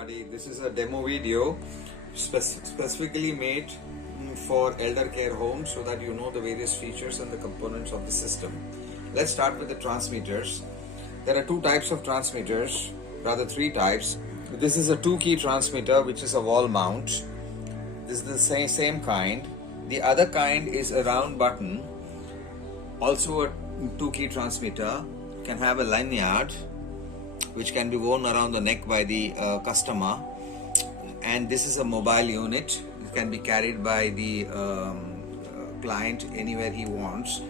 everybody. This is a demo video specifically made for elder care homes so that you know the various features and the components of the system. Let's start with the transmitters. There are two types of transmitters, rather three types. This is a 2-key transmitter which is a wall mount. This is the same kind. The other kind is a round button, also a 2-key transmitter, can have a lanyard which can be worn around the neck by the customer, and this is a mobile unit. It can be carried by the client anywhere he wants.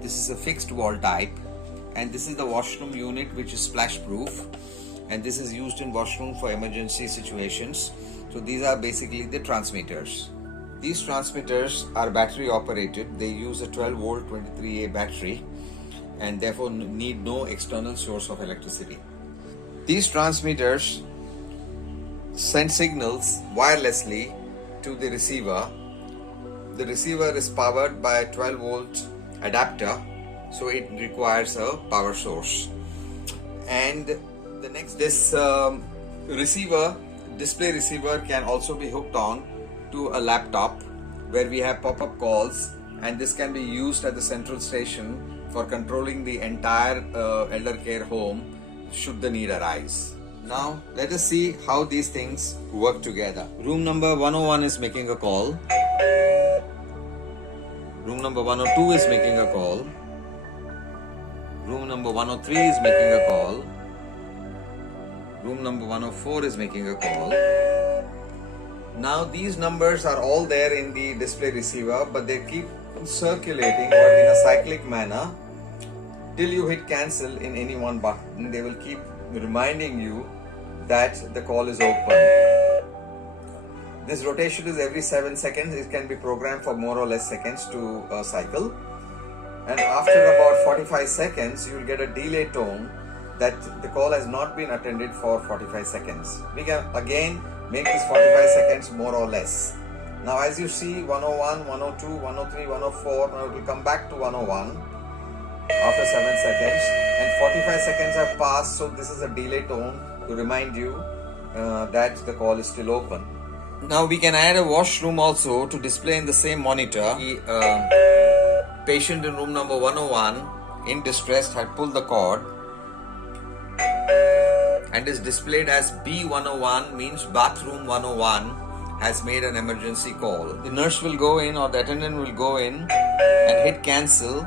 This is a fixed wall type, and this is the washroom unit which is splash proof, and this is used in washroom for emergency situations. So these are basically the transmitters. These transmitters are battery operated. They use a 12 volt 23A battery and therefore need no external source of electricity. These transmitters send signals wirelessly to the receiver. The receiver is powered by a 12 volt adapter, so it requires a power source. And the next, this display receiver can also be hooked on to a laptop where we have pop-up calls, and this can be used at the central station for controlling the entire elder care home should the need arise. Now let us see how these things work together. Room number 101 is making a call. Room number 102 is making a call. Room number 103 is making a call. Room number 104 is making a call. Now these numbers are all there in the display receiver, but they keep circulating but in a cyclic manner till you hit cancel in any one button. They will keep reminding you that the call is open. This rotation is every 7 seconds. It can be programmed for more or less seconds to cycle, and after about 45 seconds you will get a delay tone that the call has not been attended for 45 seconds. We can again make this 45 seconds more or less. Now as you see, 101, 102, 103, 104, now it will come back to 101 after 7 seconds, and 45 seconds have passed, so this is a delay tone to remind you that the call is still open. Now we can add a washroom also to display in the same monitor. The patient in room number 101 in distress had pulled the cord and is displayed as B101, means bathroom 101 has made an emergency call. The nurse will go in, or the attendant will go in and hit cancel,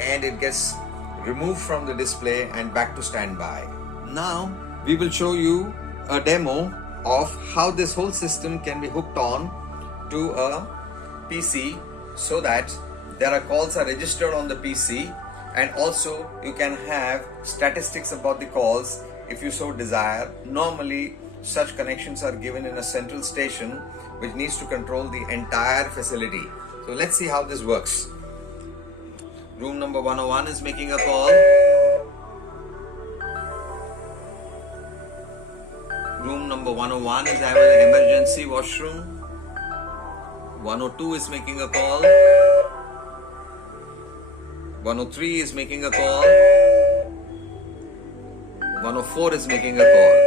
and it gets removed from the display and back to standby. Now we will show you a demo of how this whole system can be hooked on to a PC so that there are calls are registered on the PC, and also you can have statistics about the calls if you so desire. Normally such connections are given in a central station which needs to control the entire facility. So let's see how this works. Room number 101 is making a call. Room number 101 is having an emergency washroom. 102 is making a call. 103 is making a call. 104 is making a call.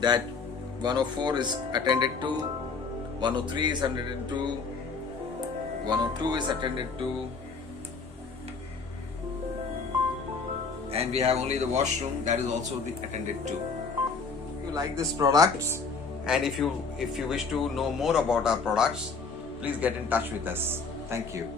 That 104 is attended to, 103 is attended to, 102 is attended to, and we have only the washroom that is also attended to. If you like this product, and if you wish to know more about our products, please get in touch with us. Thank you.